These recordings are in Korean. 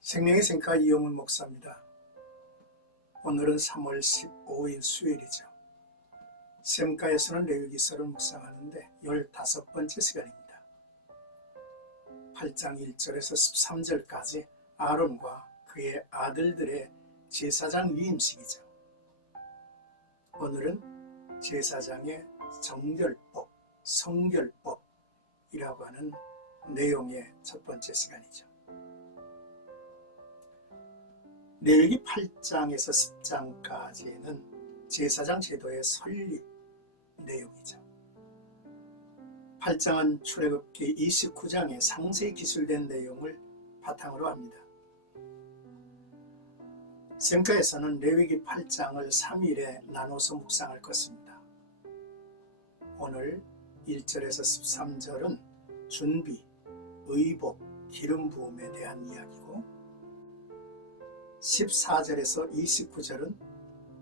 생명의 생카 이용훈 목사입니다. 오늘은 3월 15일 수요일이죠. 샘가에서는 레위기서를 묵상하는데 15번째 시간입니다. 8장 1절에서 13절까지 아론과 그의 아들들의 제사장 위임식이죠. 오늘은 제사장의 정결법, 성결법이라고 하는 내용의 첫 번째 시간이죠. 레위기 8장에서 10장까지는 제사장 제도의 설립 내용이죠. 8장은 출애굽기 29장에 상세히 기술된 내용을 바탕으로 합니다. 샘가에서는 레위기 8장을 3일에 나눠서 묵상할 것입니다. 오늘 1절에서 13절은 준비, 의복, 기름 부음에 대한 이야기고 14절에서 29절은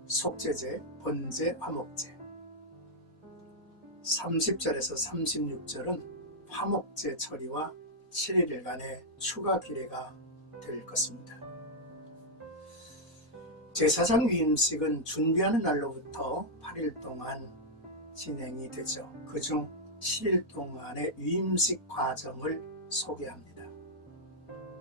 속죄제, 번제, 화목제 30절에서 36절은 화목제 처리와 7일간의 추가 규례가 될 것입니다. 제사장 위임식은 준비하는 날로부터 8일 동안 진행이 되죠. 그중 7일 동안의 위임식 과정을 소개합니다.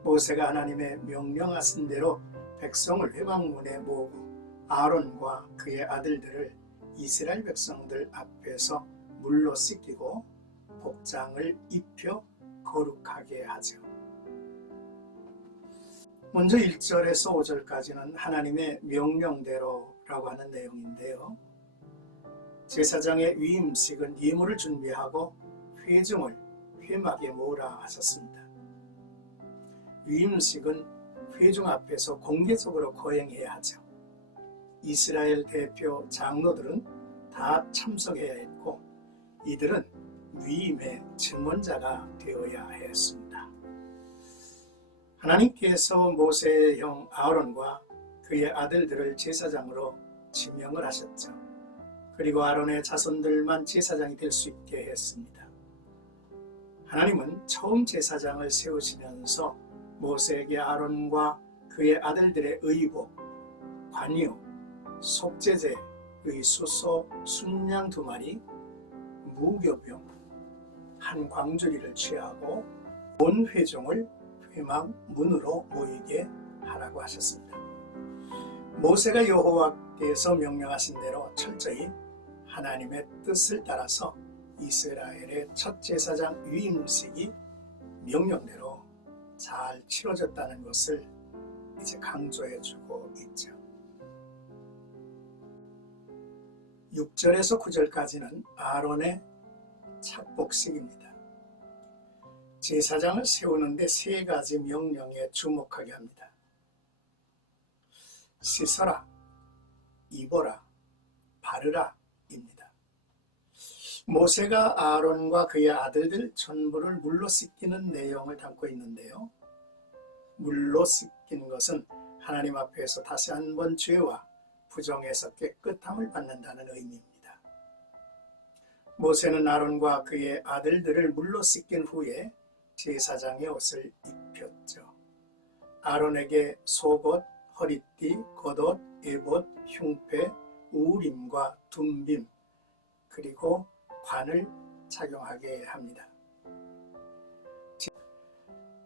모세가 하나님의 명령하신 대로 백성을 회막문에 모으고 아론과 그의 아들들을 이스라엘 백성들 앞에서 물로 씻기고 복장을 입혀 거룩하게 하죠. 먼저 1절에서 5절까지는 하나님의 명령대로라고 하는 내용인데요. 제사장의 위임식은 예물을 준비하고 회중을 회막에 모으라 하셨습니다. 위임식은 회중 앞에서 공개적으로 거행해야 하죠. 이스라엘 대표 장로들은 다 참석해야 했고 이들은 위임의 증언자가 되어야 했습니다. 하나님께서 모세의 형 아론과 그의 아들들을 제사장으로 지명을 하셨죠. 그리고 아론의 자손들만 제사장이 될 수 있게 했습니다. 하나님은 처음 제사장을 세우시면서 모세에게 아론과 그의 아들들의 의복, 관유, 속죄제의 수소, 순양 2마리, 무교병, 한 광주리를 취하고 온 회중을 회막 문으로 모이게 하라고 하셨습니다. 모세가 여호와께서 명령하신 대로 철저히 하나님의 뜻을 따라서 이스라엘의 첫 제사장 위임식이 명령대로 잘 치러졌다는 것을 이제 강조해주고 있죠. 6절에서 9절까지는 아론의 착복식입니다. 제사장을 세우는데 3가지 명령에 주목하게 합니다. 씻어라, 입어라, 바르라 입니다. 모세가 아론과 그의 아들들 전부를 물로 씻기는 내용을 담고 있는데요. 물로 씻기는 것은 하나님 앞에서 다시 한번 죄와 부정에서 깨끗함을 받는다는 의미입니다. 모세는 아론과 그의 아들들을 물로 씻긴 후에 제사장의 옷을 입혔죠. 아론에게 속옷, 허리띠, 겉옷, 에봇, 흉패, 우림과 둠빔 그리고 관을 착용하게 합니다.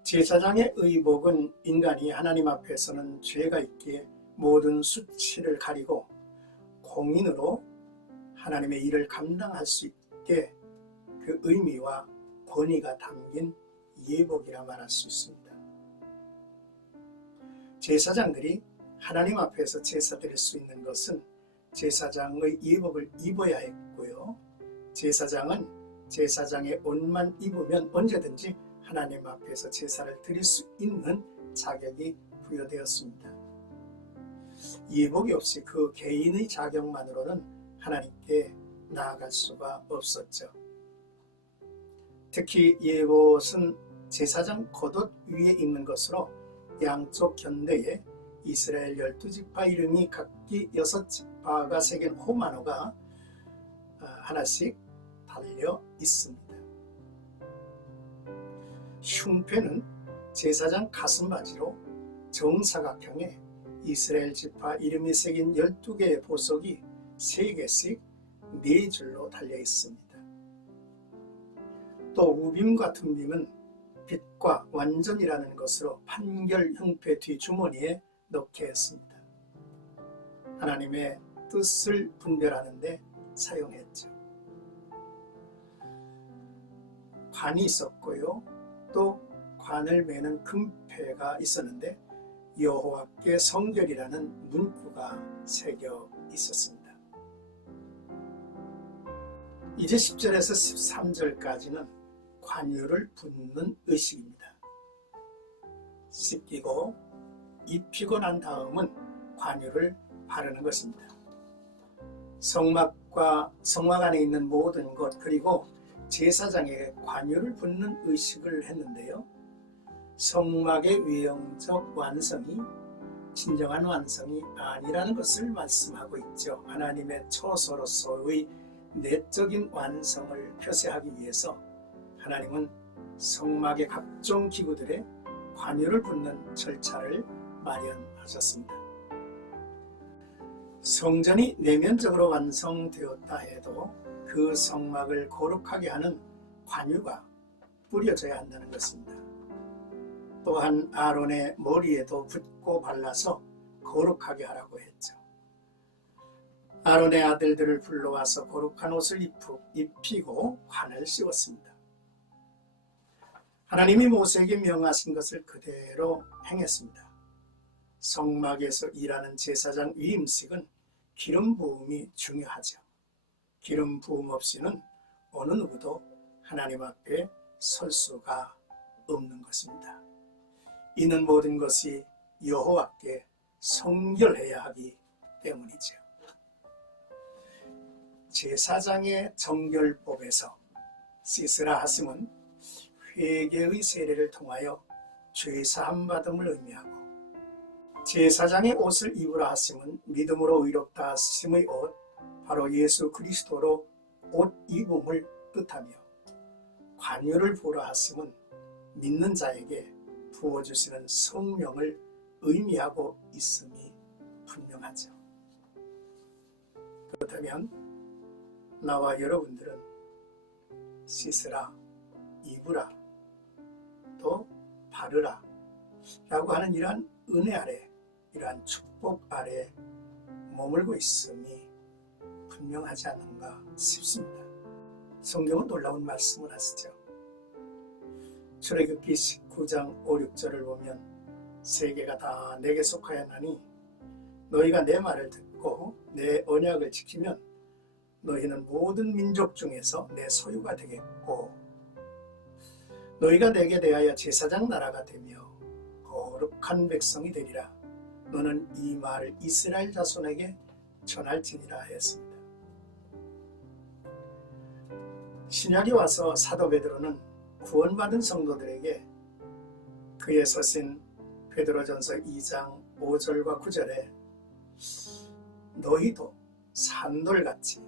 제사장의 의복은 인간이 하나님 앞에서는 죄가 있기에 모든 수치를 가리고 공인으로 하나님의 일을 감당할 수 있게 그 의미와 권위가 담긴 예복이라 말할 수 있습니다. 제사장들이 하나님 앞에서 제사 드릴 수 있는 것은 제사장의 예복을 입어야 했고요. 제사장은 제사장의 옷만 입으면 언제든지 하나님 앞에서 제사를 드릴 수 있는 자격이 부여되었습니다. 예복이 없이 그 개인의 자격만으로는 하나님께 나아갈 수가 없었죠. 특히 예복은 제사장 겉옷 위에 입는 것으로 양쪽 견대에 이스라엘 12지파 이름이 각기 6지파가 새긴 호마노가 하나씩 달려 있습니다. 흉패는 제사장 가슴바지로 정사각형에 이스라엘 지파 이름이 새긴 12개의 보석이 3개씩 4줄로 달려 있습니다. 또 우빔과 툼빔은 빛과 완전이라는 것으로 판결 형패 뒤 주머니에 넣게 했습니다. 하나님의 뜻을 분별하는 데 사용했죠. 관이 있었고요. 또 관을 매는 금패가 있었는데 여호와께 성결이라는 문구가 새겨 있었습니다. 이제 10절에서 13절까지는 관유를 붓는 의식입니다. 씻기고 입히고 난 다음은 관유를 바르는 것입니다. 성막 안에 있는 모든 것 그리고 제사장에게 관유를 붓는 의식을 했는데요. 성막의 외형적 완성이 진정한 완성이 아니라는 것을 말씀하고 있죠. 하나님의 처소로서의 내적인 완성을 표시하기 위해서 하나님은 성막의 각종 기구들에 관유를 붓는 절차를 마련하셨습니다. 성전이 내면적으로 완성되었다 해도 그 성막을 거룩하게 하는 관유가 뿌려져야 한다는 것입니다. 또한 아론의 머리에도 붓고 발라서 거룩하게 하라고 했죠. 아론의 아들들을 불러와서 거룩한 옷을 입히고 관을 씌웠습니다. 하나님이 모세에게 명하신 것을 그대로 행했습니다. 성막에서 일하는 제사장 위임식은 기름 부음이 중요하죠. 기름 부음 없이는 어느 누구도 하나님 앞에 설 수가 없는 것입니다. 이는 모든 것이 여호와께 성결해야 하기 때문이죠. 제사장의 정결법에서 씻으라 하심은 회개의 세례를 통하여 죄사함 받음을 의미하고, 제사장의 옷을 입으라 하심은 믿음으로 의롭다 하심의 옷, 바로 예수 그리스도로 옷 입음을 뜻하며, 관유를 부으라 하심은 믿는 자에게 부어주시는 성령을 의미하고 있음이 분명하죠. 그렇다면 나와 여러분들은 씻으라, 입으라, 또 바르라 라고 하는 이러한 은혜 아래, 이러한 축복 아래 머물고 있음이 분명하지 않는가 싶습니다. 성경은 놀라운 말씀을 하시죠. 출애굽기 19장 5, 6절을 보면 세계가 다 내게 속하였나니 너희가 내 말을 듣고 내 언약을 지키면 너희는 모든 민족 중에서 내 소유가 되겠고, 너희가 내게 대하여 제사장 나라가 되며 거룩한 백성이 되리라. 너는 이 말을 이스라엘 자손에게 전할지니라 했습니다. 신약이 와서 사도 베드로는 구원받은 성도들에게 그의 서신 베드로전서 2장 5절과 9절에 너희도 산돌같이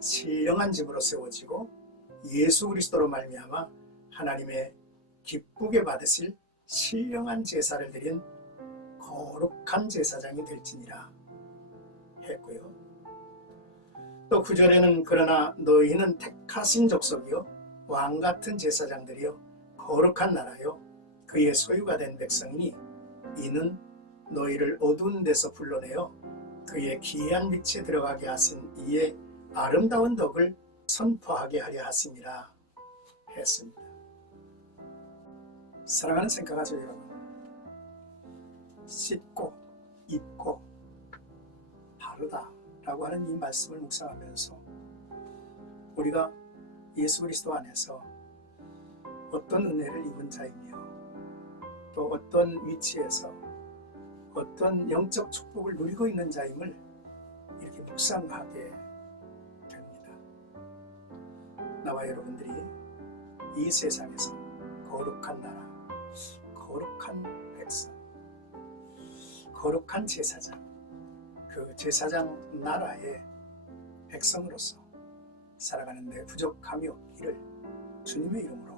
신령한 집으로 세워지고 예수 그리스도로 말미암아 하나님의 기쁘게 받으실 신령한 제사를 드린 거룩한 제사장이 될지니라 했고요. 또 9절에는 그러나 너희는 택하신 족속이요 왕같은 제사장들이요 거룩한 나라요 그의 소유가 된 백성이니 이는 너희를 어두운 데서 불러내어 그의 기이한 빛에 들어가게 하신 이의 아름다운 덕을 선포하게 하려 하심이라 했습니다. 사랑하는 생각하죠 여러분. 씻고 입고 바르다 라고 하는 이 말씀을 묵상하면서 우리가 예수 그리스도 안에서 어떤 은혜를 입은 자이며 또 어떤 위치에서 어떤 영적 축복을 누리고 있는 자임을 이렇게 묵상하게 됩니다. 나와 여러분들이 이 세상에서 거룩한 나라, 거룩한 백성, 거룩한 제사장, 그 제사장 나라의 백성으로서 살아가는 데 부족함이 없기를 주님의 이름으로